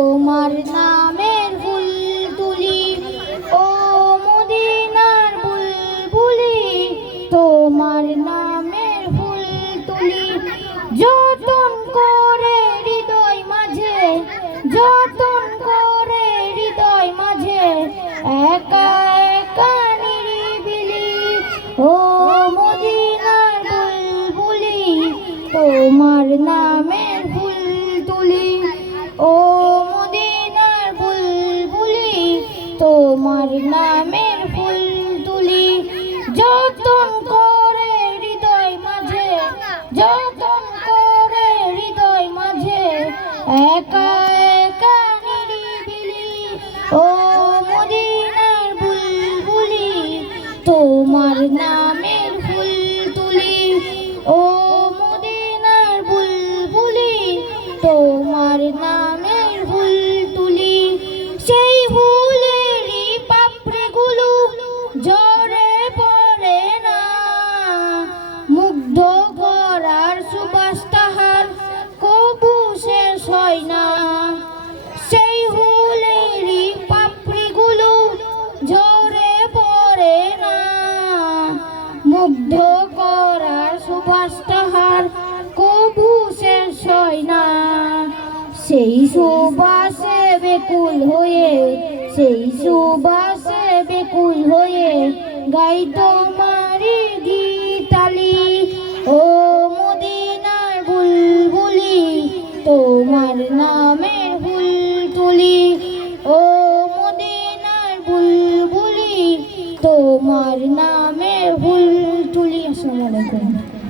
তোমার নামের ফুল তুলি ও মদিনার বুলবুলি, তোমার নামের ফুল তুলি যতন করে হৃদয় মাঝে, যতন করে হৃদয় মাঝে একা একা নিরিবিলি। ও মদিনার বুলবুলি, তোমার নামের ফুল তুলি ও মদিনার বুলবুলি, তোমার নামের ফুল তুলি যতন করে হৃদয় মাঝে, যতন করে হৃদয় মাঝে একা একা নিরিবিলি। ও মদিনার বুলবুলি, তোমার নামের ফুল তুলি ও মদিনার বুলবুলি, তোমার নামের ফুল তুলি। সেই ফুলেরই পাপড়িগুলো ঝরে পড়ে না, মুগ্ধ করার সুবাস তাহার কবু শেষ হয় না। সেই ফুলেরই পাপড়িগুলো ঝরে পড়ে না, মুগ্ধ করার সুবাস তাহার কবু শেষ হয় না। সেই সুবাসে বেকুল হয়ে, সেই সুবাসে বেকুল হয়ে গাইতো